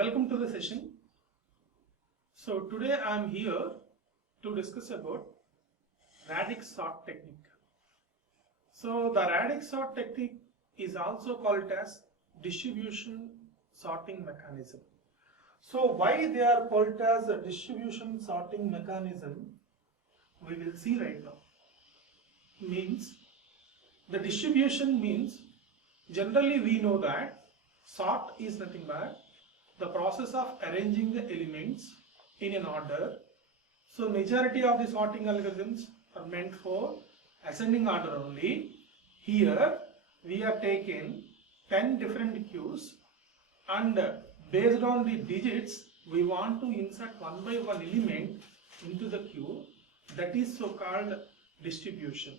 Welcome to the session. So today I am here to discuss about radix sort technique. So the radix sort technique is also called as distribution sorting mechanism. So why they are called as a distribution sorting mechanism, we will see right now. Means the distribution means generally we know that sort is nothing but the process of arranging the elements in an order. So majority of the sorting algorithms are meant for ascending order only. Here we are taking 10 different queues and based on the digits we want to insert one by one element into the queue. That is so called distribution.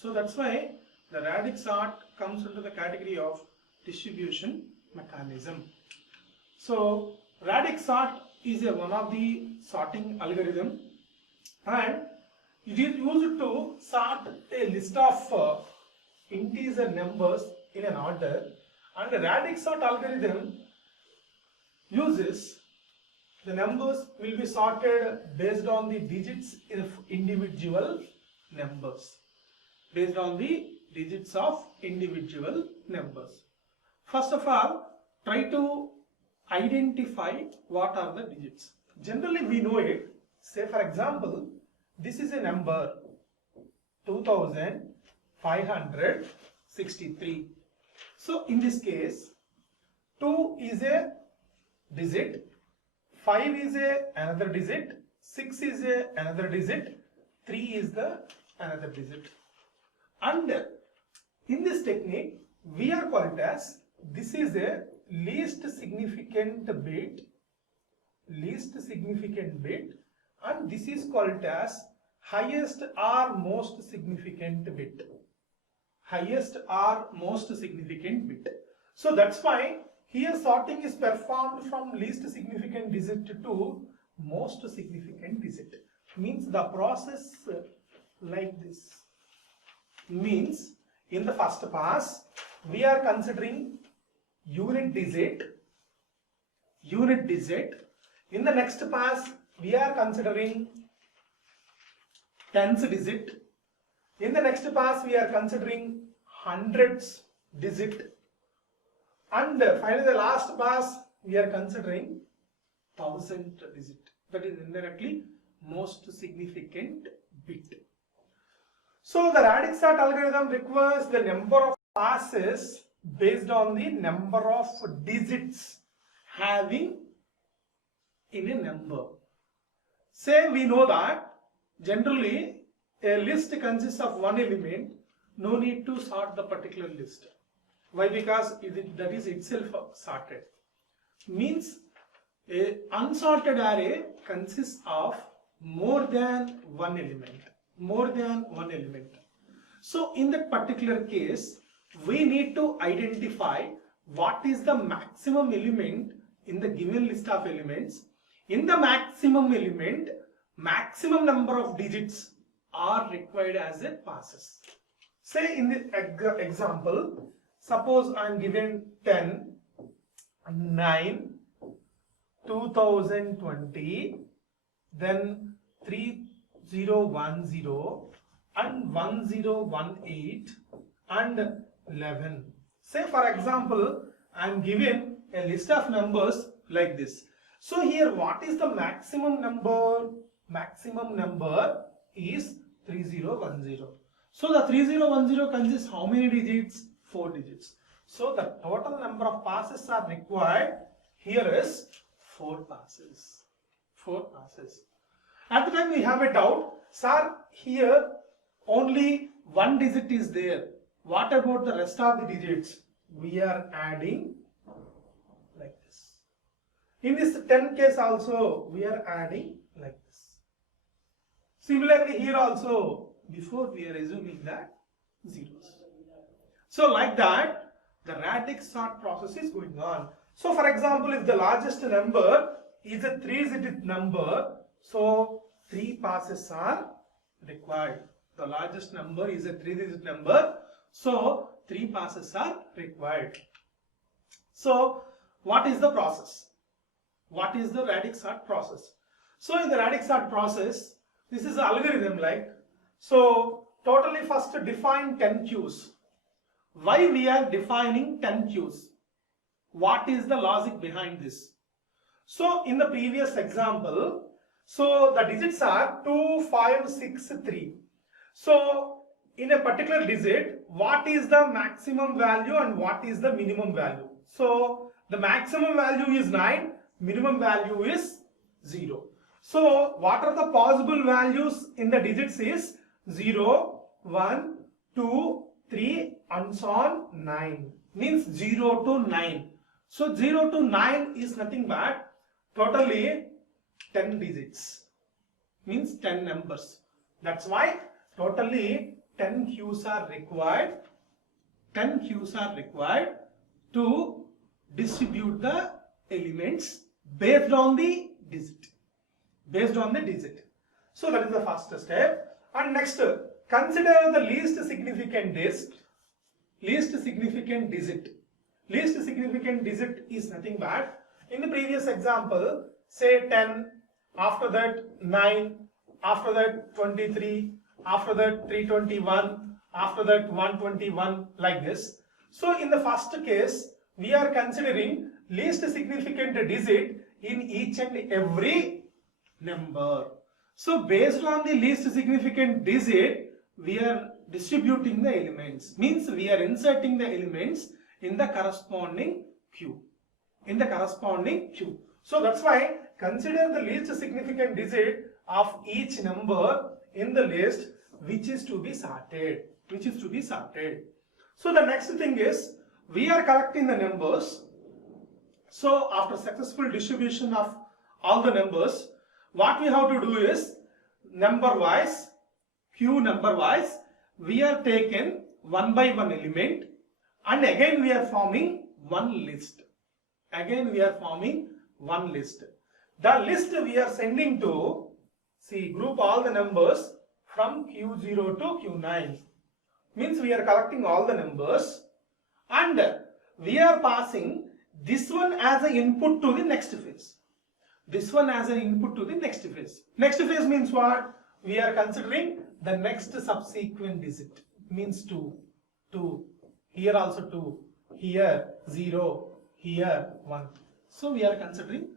So that's why the radix sort comes under the category of distribution mechanism. So radix sort is one of the sorting algorithm and it is used to sort a list of integer numbers in an order, and the radix sort algorithm uses the numbers will be sorted based on the digits of individual numbers. Based on the digits of individual numbers. First of all, try to identify what are the digits. Generally we know it. Say for example, this is a number 2563. So in this case 2 is a digit, 5 is another digit, 6 is another digit, 3 is the another digit. And in this technique we are called as this is a least significant bit, and this is called as highest or most significant bit, So that's why here sorting is performed from least significant digit to most significant digit. Means the process like this. Means in the first pass we are considering unit digit. In the next pass we are considering tens digit. In the next pass we are considering hundreds digit, and finally the last pass we are considering thousand digit. That is indirectly most significant bit. So the radix sort algorithm requires the number of passes based on the number of digits having in a number. Say we know that generally a list consists of one element, no need to sort the particular list. Why? Because that is itself sorted. Means a unsorted array consists of more than one element. So in that particular case we need to identify what is the maximum element in the given list of elements. In the maximum element, maximum number of digits are required as a passes. Say in the example, suppose I am given 10, 9, 2020, then 3010 and 1018 and 11. Say for example, I am given a list of numbers like this. So here what is the maximum number? Maximum number is 3010. So the 3010 consists how many digits? 4 digits. So the total number of passes are required here is 4 passes. At the time we have a doubt, sir, here only one digit is there. What about the rest of the digits? We are adding like this. In this 10 case also we are adding like this. Similarly here also before we are assuming that zeros. So like that the radix sort process is going on. So for example, if the largest number is a 3-digit number, so 3 passes are required. The largest number is a 3-digit number, so 3 passes are required. So what is the process? What is the radix sort process? So in the radix sort process, this is an algorithm like, so totally first define 10 queues. Why we are defining 10 queues? What is the logic behind this? So in the previous example, so the digits are 2, 5, 6, 3. So in a particular digit, what is the maximum value and what is the minimum value? So the maximum value is 9, minimum value is 0. So what are the possible values in the digits is 0, 1, 2, 3 and so on 9. Means 0 to 9. So 0 to 9 is nothing but totally 10 digits. Means 10 numbers. That's why totally 10 queues are required. 10 queues are required to distribute the elements based on the digit. Based on the digit. So that is the first step. And next, consider the least significant digit. Least significant digit. Least significant digit is nothing but, in the previous example, say 10, after that 9, after that 23, after that 321, after that 121, like this. So in the first case, we are considering least significant digit in each and every number. So based on the least significant digit, we are distributing the elements. Means we are inserting the elements in the corresponding queue. In the corresponding queue. So that's why consider the least significant digit of each number in the list which is to be sorted. Which is to be sorted. So the next thing is, we are collecting the numbers. So after successful distribution of all the numbers, what we have to do is, number wise, queue number wise, we are taken one by one element and again we are forming one list. Again we are forming one list. The list we are sending to, see, group all the numbers from Q0 to Q9. Means we are collecting all the numbers and we are passing this one as an input to the next phase. This one as an input to the next phase. Next phase means what? We are considering the next subsequent digit. Means 2. Here also 2. Here 0. Here 1. So we are considering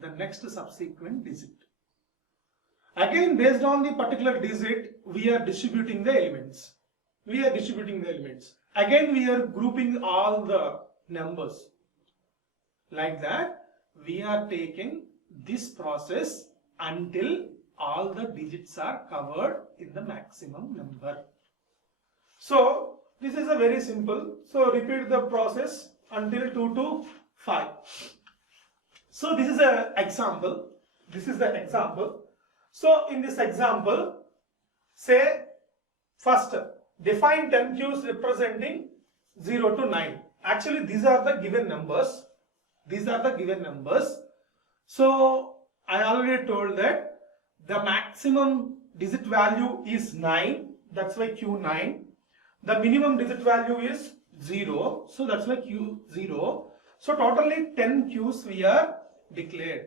the next subsequent digit. Again, based on the particular digit, we are distributing the elements. We are distributing the elements. Again, we are grouping all the numbers. Like that, we are taking this process until all the digits are covered in the maximum number. So this is a very simple. So repeat the process until 2 to 5. So this is an example. This is the example. So in this example, say first define 10 queues representing 0 to 9. Actually these are the given numbers. These are the given numbers. So I already told that the maximum digit value is 9. That's why Q9. The minimum digit value is 0. So that's why Q0. So totally 10 queues we are declared.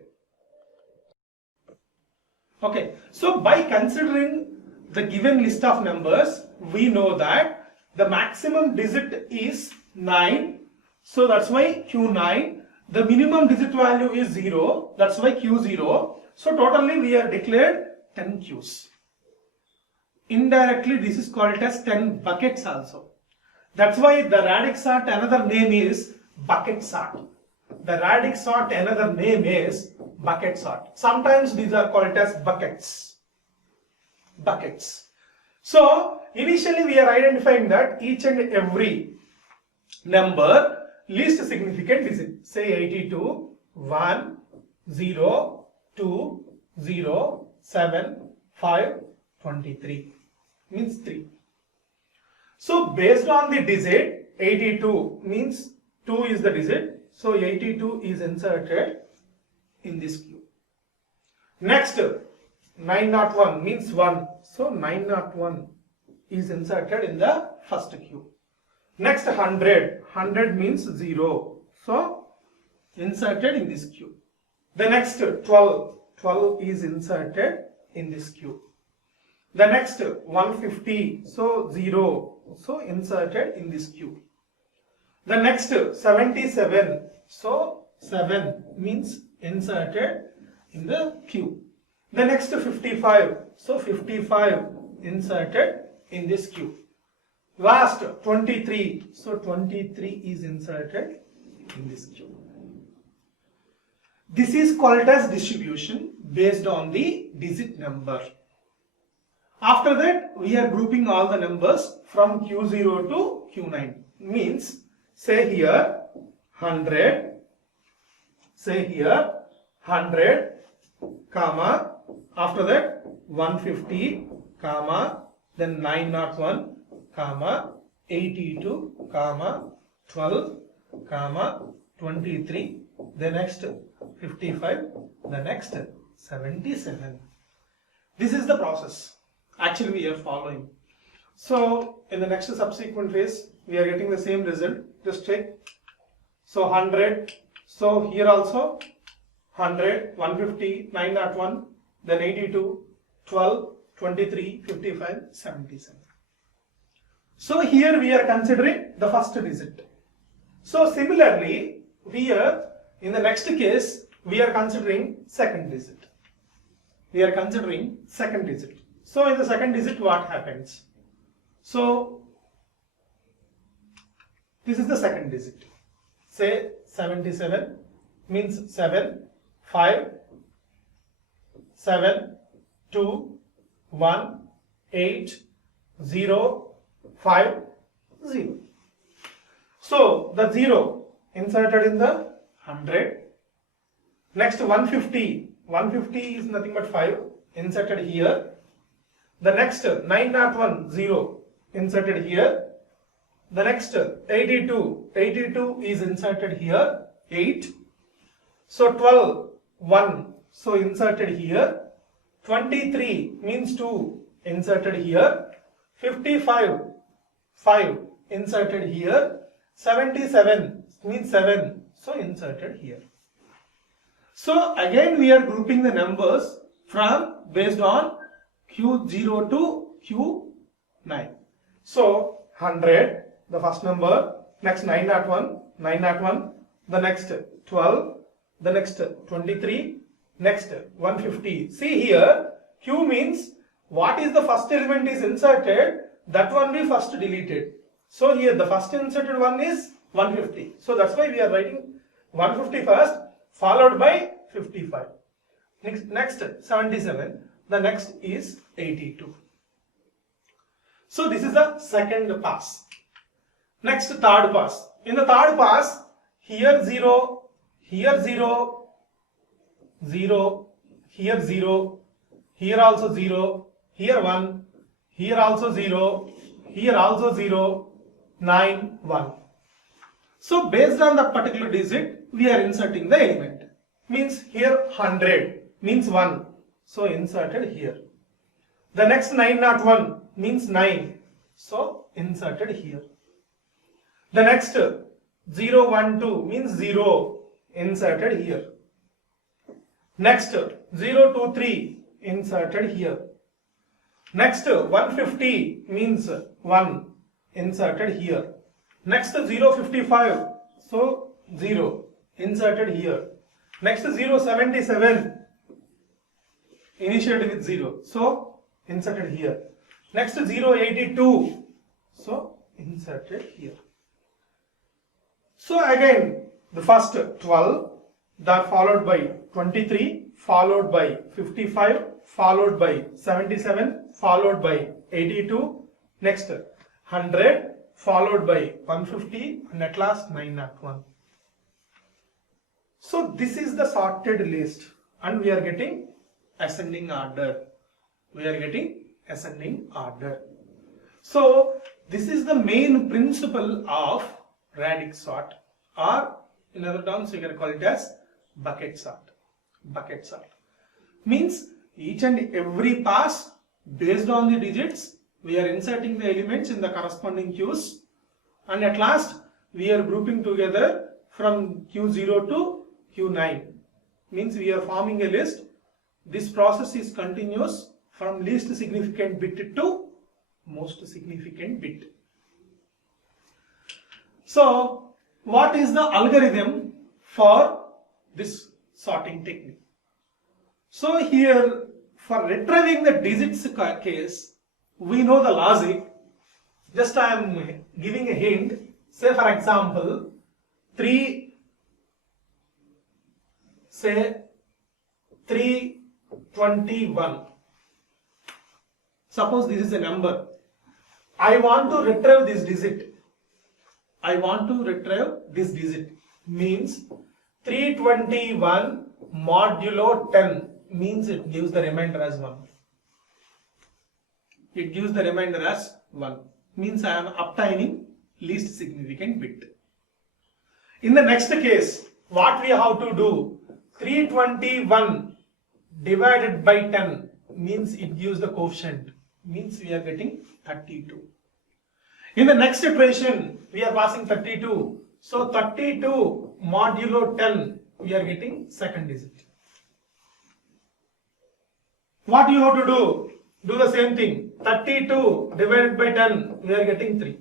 Okay. So by considering the given list of numbers, we know that the maximum digit is 9. So that's why Q9. The minimum digit value is 0. That's why Q0. So totally we are declared 10 queues. Indirectly this is called as 10 buckets also. That's why the radix sort another name is bucket sort. The radix sort another name is bucket sort. Sometimes these are called as buckets. Buckets. So initially we are identifying that each and every number least significant digit. Say 82, 1, 0, 2, 0, 7, 5, 23. Means 3. So based on the digit, 82 means 2 is the digit. So 82 is inserted in this queue. Next, 901 means 1. So 901 is inserted in the first queue. Next 100 means 0. So inserted in this queue. The next 12 is inserted in this queue. The next 150, so 0, so inserted in this queue. The next 77, so 7 means inserted in the queue. The next 55, so 55 inserted in this queue. Last 23, so 23 is inserted in this queue. This is called as distribution based on the digit number. After that, we are grouping all the numbers from Q0 to Q9. Means, say here 100, say here 100, comma, after that 150, comma, then 901, comma, 82, comma, 12, comma, 23, the next 55, the next 77. This is the process actually we are following. So in the next subsequent phase we are getting the same result. Just check. So 100, so here also 100, 150, 901, then 82, 12, 23, 55, 77. So here we are considering the first digit. So similarly here in the next case we are considering second digit. We are considering second digit. So in the second digit what happens? So this is the second digit. Say 77 means 7, 5, 7, 2, 1, 8, 0, 5, 0. So the 0 inserted in the 100. Next 150. 150 is nothing but 5 inserted here. The next 901, 0 inserted here. The next 82. 82 is inserted here. 8. So 12, 1. So inserted here. 23 means 2 inserted here. 55, 5 inserted here. 77 means 7. So inserted here. So again we are grouping the numbers from based on Q0 to Q9. So 100, the first number, next 901, 901, the next 12, the next 23, next 150. See here, Q means what is the first element is inserted, that one we first deleted. So here the first inserted one is 150. So that's why we are writing 150 first, followed by 55. Next 77. The next is 82. So this is the second pass. Next third pass. In the third pass, here 0, here 0, 0, here 0, here also 0, here 1, here also 0, here also 0, 9, 1. So based on that particular digit, we are inserting the element. Means here 100 means 1. So inserted here. The next 901 means 9. So inserted here. The next 012 means 0. Inserted here. Next 023 inserted here. Next 150 means 1. Inserted here. Next 055. So 0. Inserted here. Next 077 initiated with 0, so inserted here. Next 082, so inserted here. So again the first 12, that followed by 23, followed by 55, followed by 77, followed by 82, next 100, followed by 150, and at last 901. So this is the sorted list, and we are getting ascending order. We are getting ascending order. So this is the main principle of radix sort, or in other terms you can call it as bucket sort. Bucket sort means each and every pass, based on the digits, we are inserting the elements in the corresponding queues, and at last we are grouping together from Q0 to Q9. means we are forming a list. This process is continuous from least significant bit to most significant bit. So what is the algorithm for this sorting technique? So here, for retrieving the digits case, we know the logic. Just I am giving a hint. Say for example, 321. Suppose this is a number. I want to retrieve this digit. I want to retrieve this digit. Means 321 modulo 10 means it gives the remainder as 1. It gives the remainder as 1. Means I am obtaining least significant bit. In the next case, what we have to do? 321 divided by 10 means it gives the coefficient. Means we are getting 32. In the next iteration, we are passing 32. So 32 modulo 10, we are getting second digit. What you have to do? Do the same thing. 32 divided by 10, we are getting 3.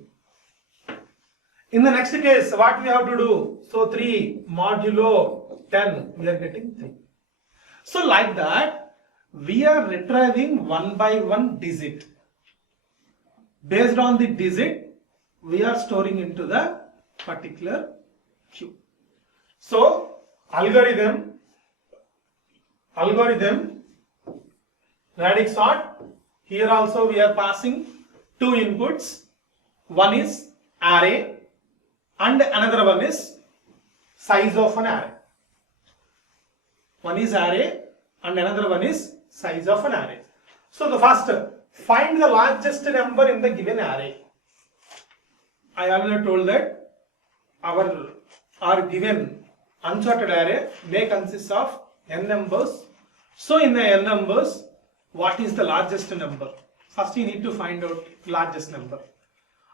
In the next case, what we have to do? So 3 modulo 10, we are getting 3. So like that, we are retrieving one by one digit. Based on the digit, we are storing into the particular queue. So algorithm, radix sort. Here also we are passing two inputs. One is array and another one is size of an array. One is array and another one is size of an array. So the first, find the largest number in the given array. I already told that our given unsorted array may consist of n numbers. So in the n numbers, what is the largest number? First you need to find out largest number.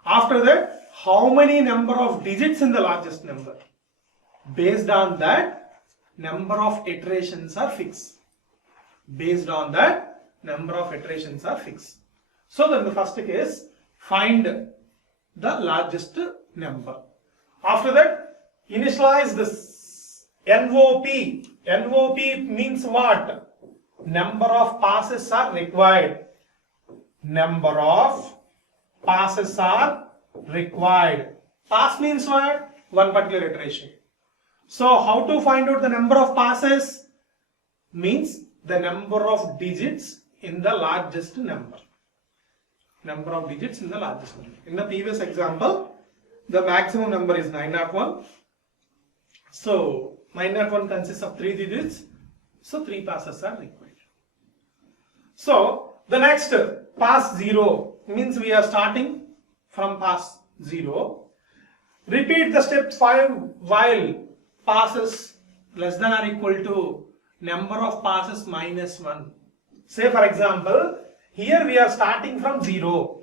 After that, how many number of digits in the largest number? Based on that, number of iterations are fixed. Based on that, number of iterations are fixed. So then the first case, find the largest number. After that, initialize this NOP. NOP means what? Number of passes are required. Number of passes are required. Pass means what? One particular iteration. So how to find out the number of passes? Means the number of digits in the largest number. Number of digits in the largest number. In the previous example, the maximum number is 901. So 901 consists of 3 digits. So 3 passes are required. So the next, pass 0 means we are starting from pass 0. Repeat the step 5 while passes less than or equal to number of passes minus 1. Say for example, here we are starting from 0.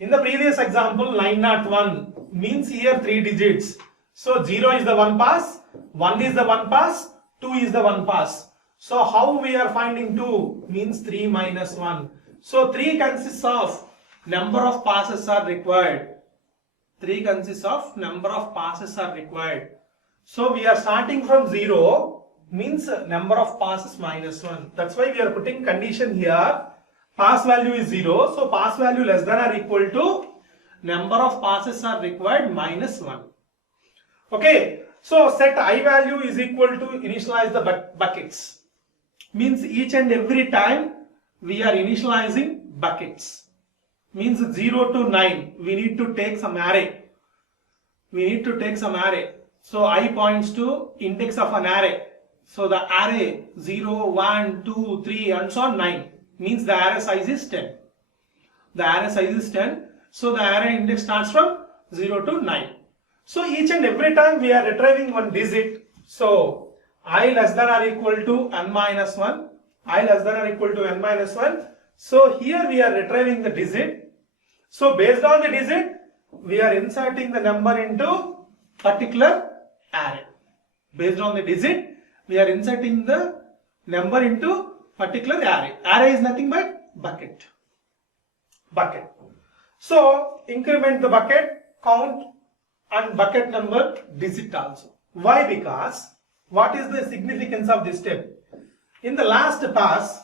In the previous example, 901 means here 3 digits. So 0 is the 1 pass, 1 is the 1 pass, 2 is the 1 pass. So how we are finding 2? Means 3 minus 1. So 3 consists of number of passes are required. 3 consists of number of passes are required. So we are starting from 0 means number of passes minus 1. That's why we are putting condition here. Pass value is 0. So pass value less than or equal to number of passes are required minus 1. Okay. So set I value is equal to initialize the buckets. Means each and every time we are initializing buckets. Means 0 to 9 we need to take some array. So I points to index of an array. So the array 0, 1, 2, 3 and so on 9 means the array size is 10. The array size is 10. So the array index starts from 0 to 9. So each and every time we are retrieving one digit. So I less than or equal to n minus 1. I less than or equal to n minus 1. So here we are retrieving the digit. So based on the digit, we are inserting the number into particular array. Based on the digit, We are inserting the number into particular array. Array is nothing but bucket. So increment the bucket count and bucket number digit also. Why? Because what is the significance of this step? In the last pass,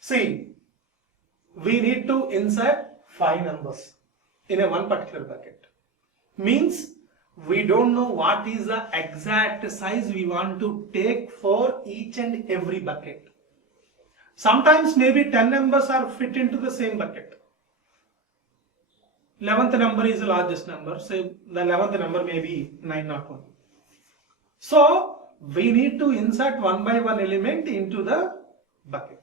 see, we need to insert 5 numbers in a one particular bucket. Means we don't know what is the exact size we want to take for each and every bucket. Sometimes maybe 10 numbers are fit into the same bucket. 11th number is the largest number. Say the 11th number may be 901. So we need to insert one by one element into the bucket.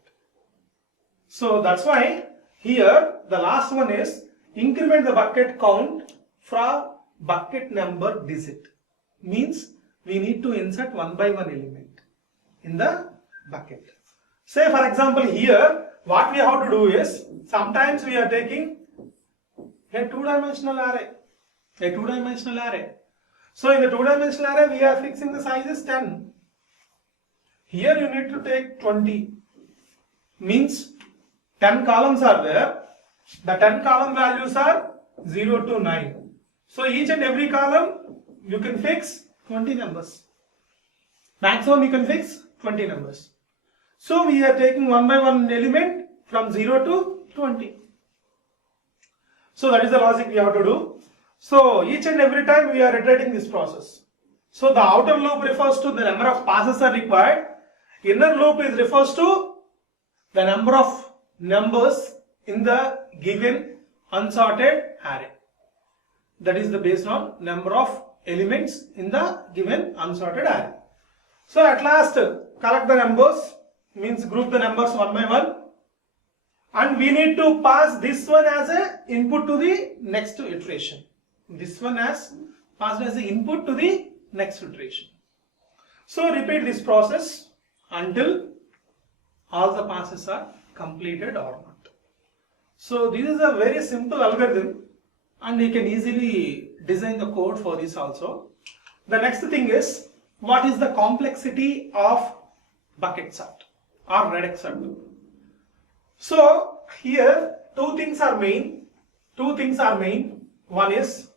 So that's why here the last one is increment the bucket count from bucket number digit. Means we need to insert one by one element in the bucket. Say for example here what we have to do is, sometimes we are taking a two-dimensional array. So in the two-dimensional array we are fixing the size is 10. Here you need to take 20. Means 10 columns are there. The 10 column values are 0 to 9. So each and every column you can fix 20 numbers. Maximum you can fix 20 numbers. So we are taking one by one element from 0 to 20. So that is the logic we have to do. So each and every time we are iterating this process. So the outer loop refers to the number of passes are required. Inner loop refers to the number of numbers in the given unsorted array. That is the based on number of elements in the given unsorted array. So at last collect the numbers, means group the numbers one by one, and we need to pass this one as an input to the next iteration. This one as passed as the input to the next iteration. So repeat this process until all the passes are completed or not. So this is a very simple algorithm and you can easily design the code for this also. The next thing is, what is the complexity of bucket sort or radix sort? So here two things are main. One is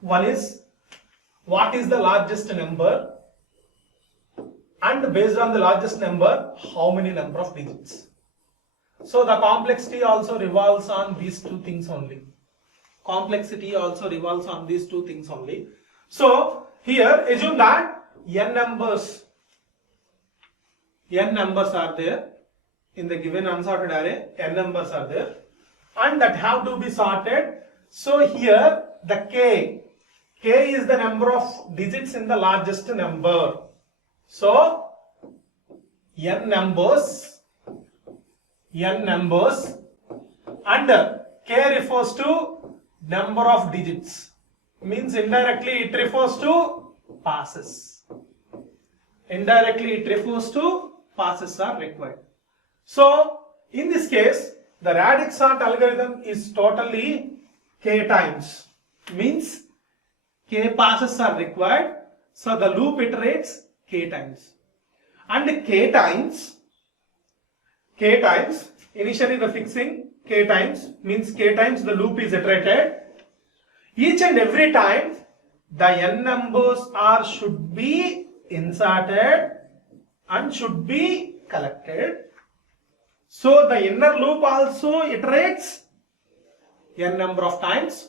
what is the largest number, and based on the largest number how many number of digits. So the complexity also revolves on these two things only. So here assume that n numbers are there in the given unsorted array. N numbers are there and that have to be sorted. So here the k is the number of digits in the largest number. So n numbers and k refers to number of digits, means indirectly it refers to passes. Are required. So in this case the radix sort algorithm is totally k times, means k passes are required. So the loop iterates k times, and k times initially the fixing k times, means k times the loop is iterated. Each and every time the n numbers should be inserted and should be collected. So the inner loop also iterates n number of times.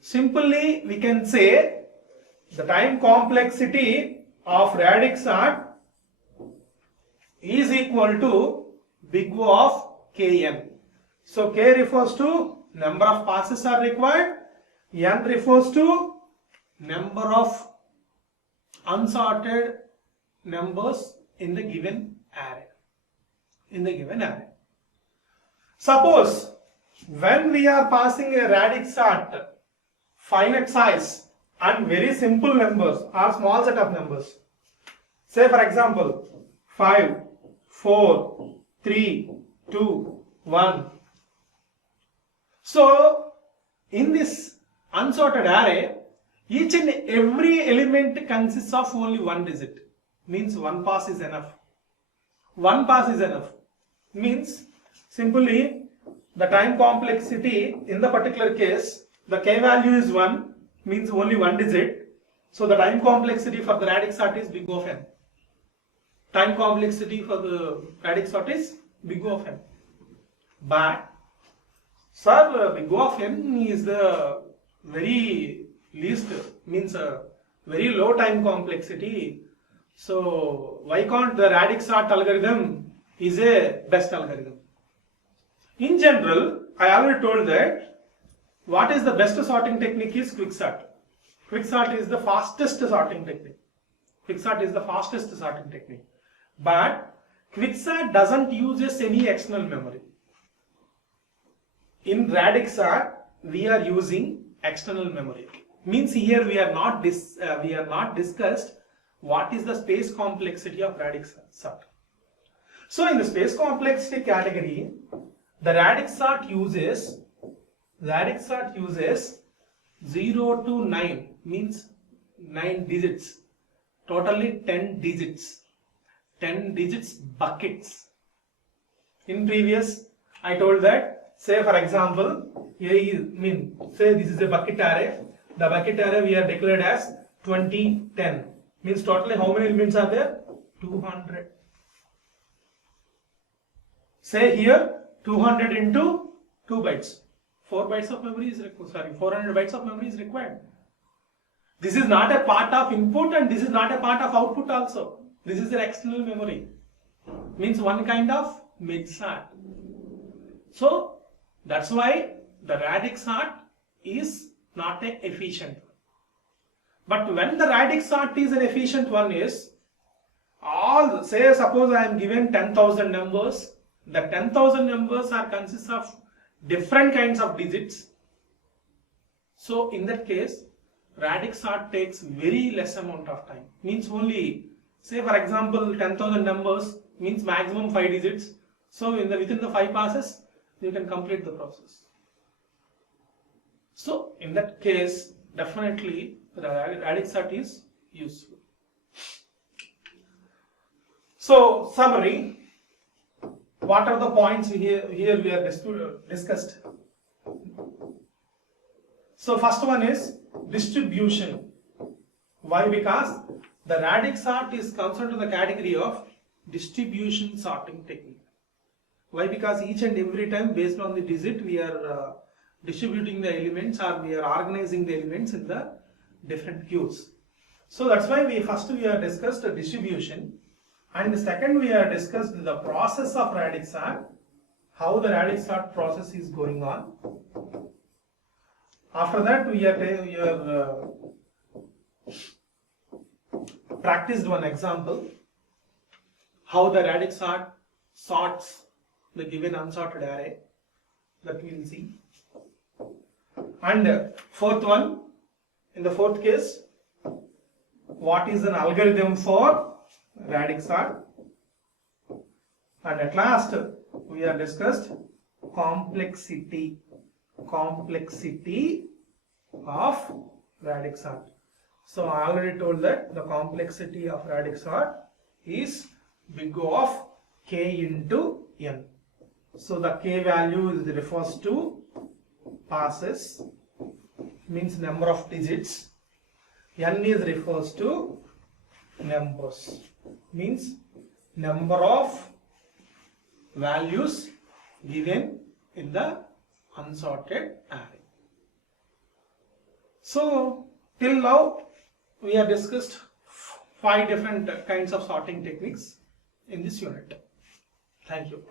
Simply we can say the time complexity of radix sort is equal to big O of kn. So k refers to number of passes are required, n refers to number of unsorted numbers in the given array. Suppose when we are passing a radix sort finite size and very simple numbers or small set of numbers, say for example 5, 4, 3, 2, 1. So in this unsorted array Each and every element consists of only one digit. Means one pass is enough. One pass is enough. Means simply the time complexity in the particular case, the k value is 1, means only one digit. So the time complexity for the radix sort is big O of n. Time complexity for the radix sort is big O of n. But sir, big O of n is the very least, means a very low time complexity. So why can't the radix sort algorithm is a best algorithm? In general, I already told that what is the best sorting technique is quicksort. Quicksort is the fastest sorting technique. Quicksort is the fastest sorting technique. But quicksort doesn't use any external memory. In radix sort, we are using external memory. Means here we are not discussed what is the space complexity of radix sort. So in the space complexity category, the radix sort uses 0 to 9, means 9 digits, totally 10 digits, 10 digits buckets. In previous, I told that, say for example, say this is a bucket array. The bucket array we are declared as 2010. Means totally how many elements are there? 200. Say here 200 into 2 bytes. 4 bytes of memory is required. 400 bytes of memory is required. This is not a part of input and this is not a part of output also. This is an external memory. Means one kind of mid-sort. So that's why the radix sort is not an efficient one. But when the radix sort is an efficient one is, say suppose I am given 10,000 numbers. The 10,000 numbers consists of different kinds of digits. So in that case, radix sort takes very less amount of time. Means only, say for example, 10,000 numbers means maximum 5 digits. So within the 5 passes, you can complete the process. So in that case, definitely the radix sort is useful. So summary. What are the points here we are discussed? So first one is distribution. Why? Because the radix sort is concerned to the category of distribution sorting technique. Why? Because each and every time based on the digit we are distributing the elements or we are organizing the elements in the different queues. So that's why we have discussed the distribution. And the second we have discussed the process of radix sort, how the radix sort process is going on. After that we have practiced one example, how the radix sort sorts the given unsorted array, that we will see. And fourth one, in the fourth case, what is an algorithm for radix sort, and at last we have discussed complexity of radix sort. So I already told that the complexity of radix sort is big O of k into n. So the k value refers to passes, means number of digits. N is refers to numbers, means number of values given in the unsorted array. So till now we have discussed 5 different kinds of sorting techniques in this unit. Thank you.